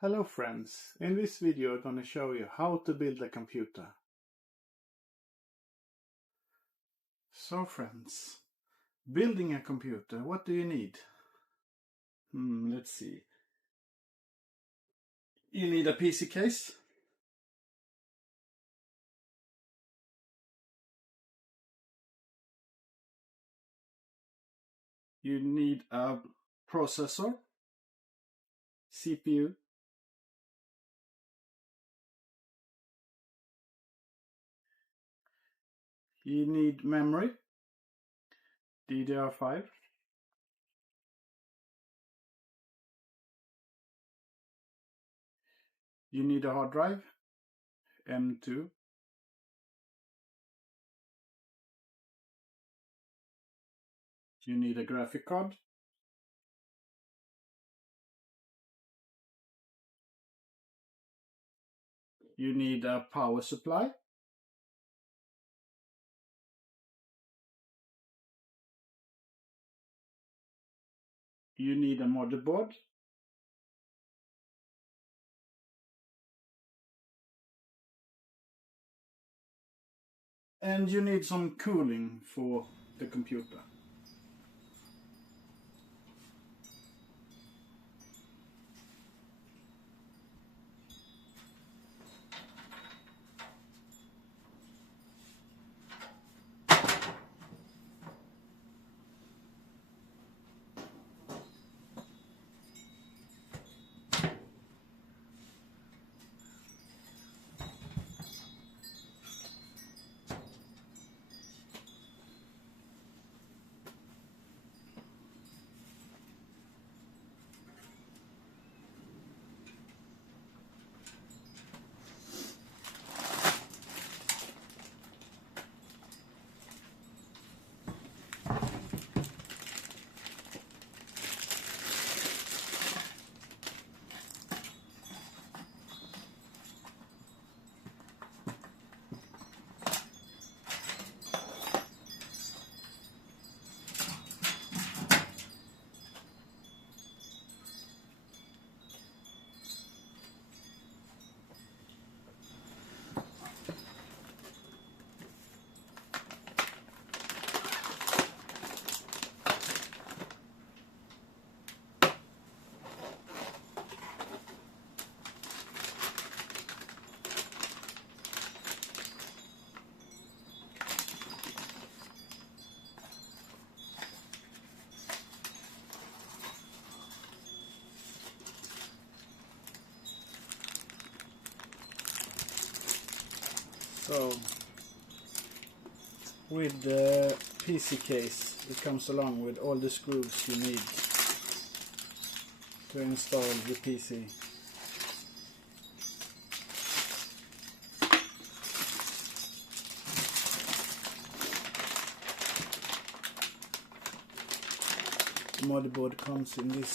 Hello friends, in this video I'm going to show you how to build a computer. So friends, building a computer, what do you need? Let's see. You need a PC case. You need a processor, CPU. You need memory, DDR5. You need a hard drive, M2. You need a graphic card. You need a power supply. You need a motherboard. And you need some cooling for the computer. So, with the PC case, it comes along with all the screws you need to install the PC. The motherboard comes in this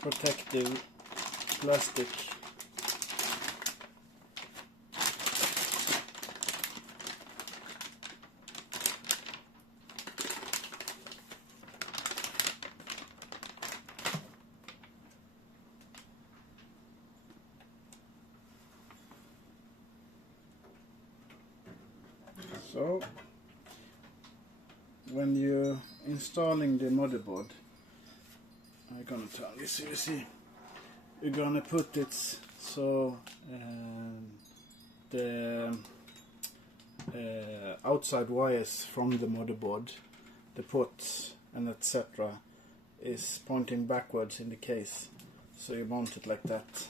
protective plastic. So, when you're installing the motherboard, I'm gonna turn this so you see. You're gonna put it so the outside wires from the motherboard, the ports and etc. is pointing backwards in the case. So you mount it like that.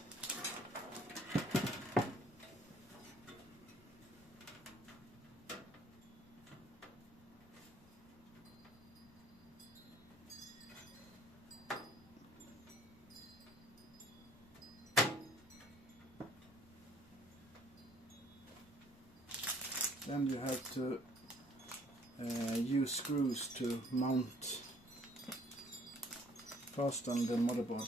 Then you have to use screws to mount, fasten the motherboard.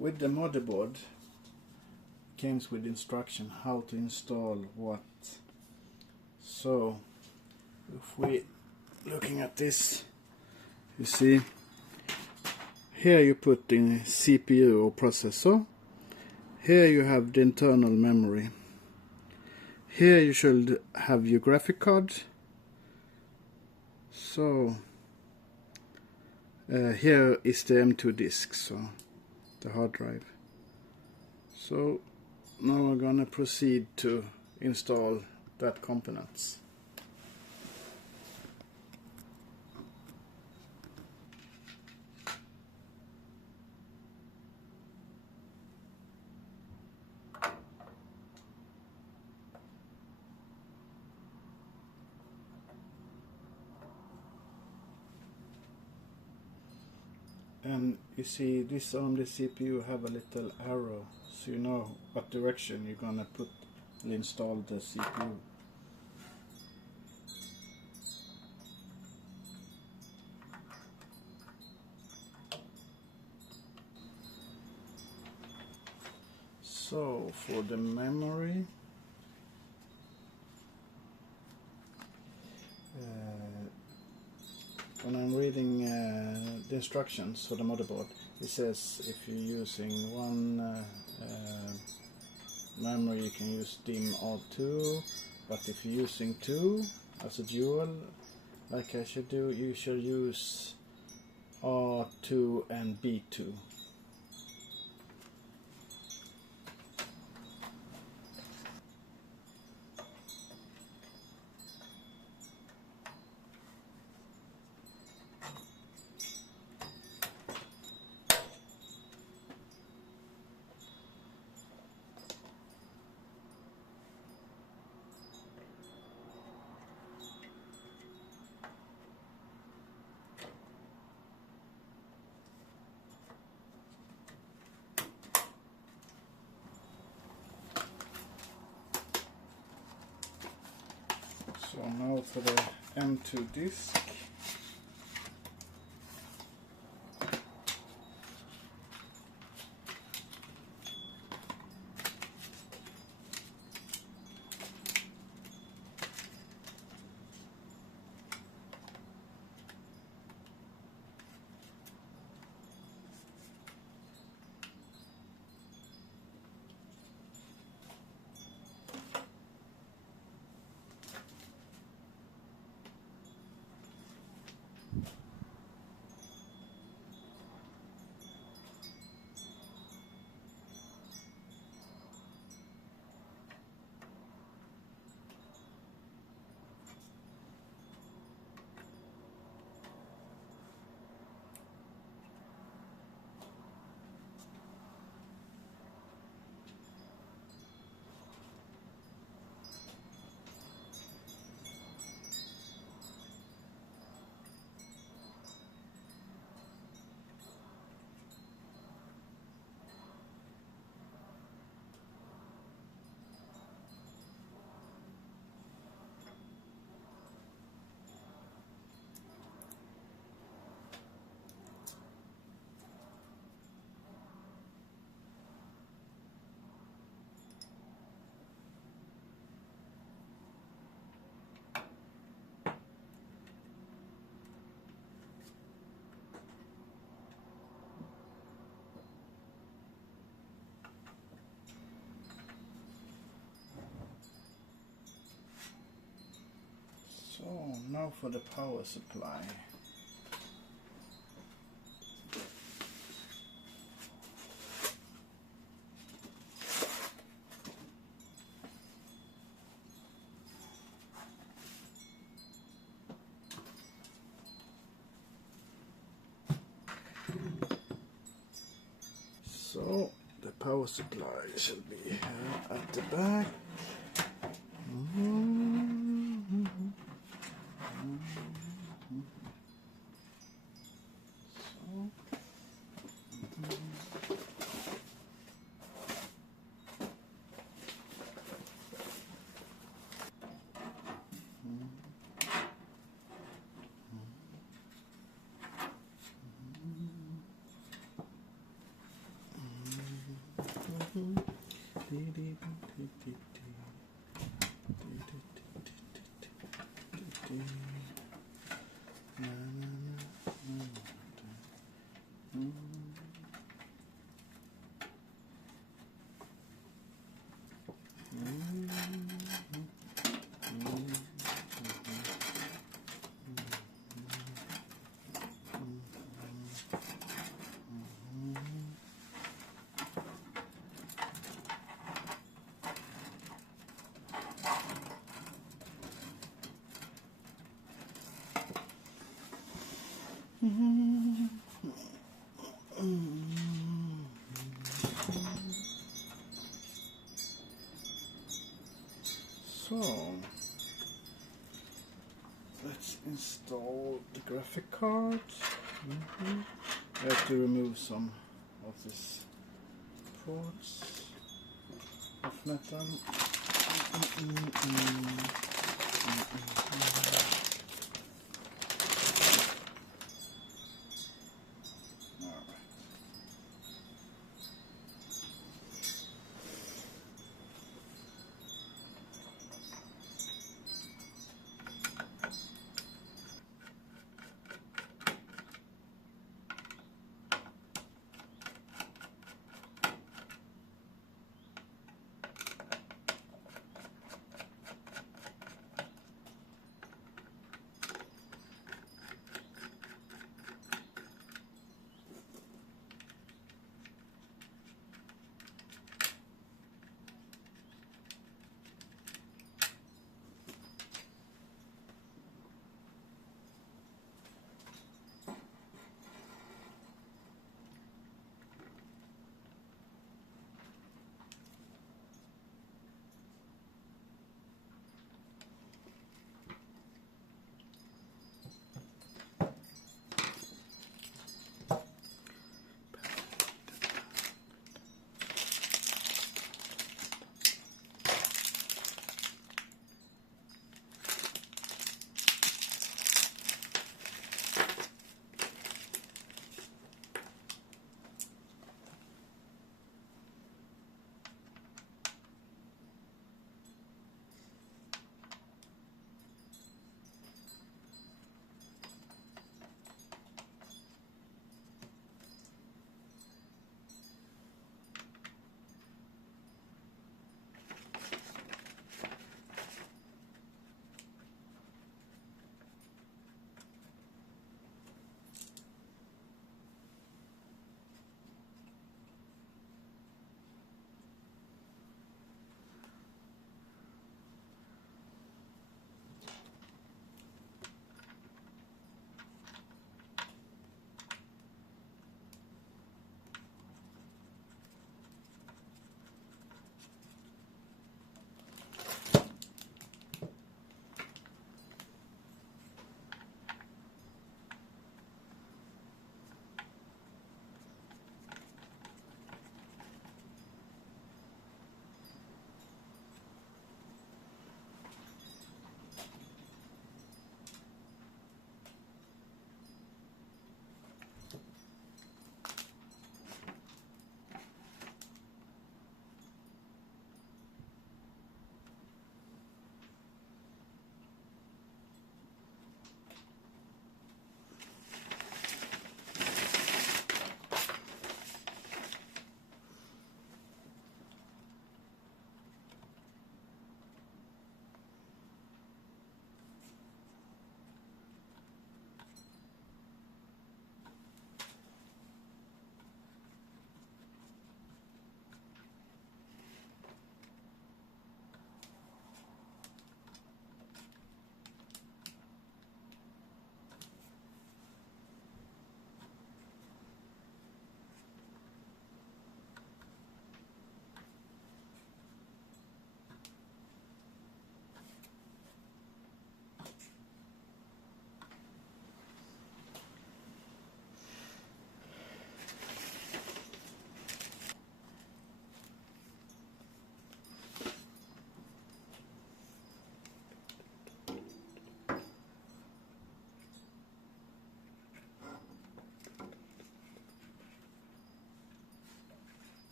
with the motherboard comes with instruction how to install what. So if we looking at this, you see here you put the CPU or processor, here you have the internal memory, here you should have your graphic card. So here is the M2 disk, so the hard drive. So now we're gonna proceed to install that components. And you see this on the CPU have a little arrow, so you know what direction you're gonna put and install the CPU. So for the memory, when I'm reading the instructions for the motherboard, it says if you're using one memory you can use DIMM R2, but if you're using two as a dual, like I should do, you should use R2 and B2. So now for the M2 disk. So now for the power supply. So the power supply should be here at the back. So let's install the graphic card. I have to remove some of this ports of metal.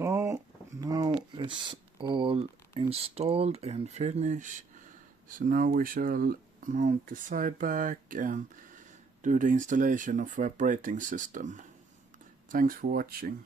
So now it's all installed and finished. So now we shall mount the side back and do the installation of the operating system. Thanks for watching.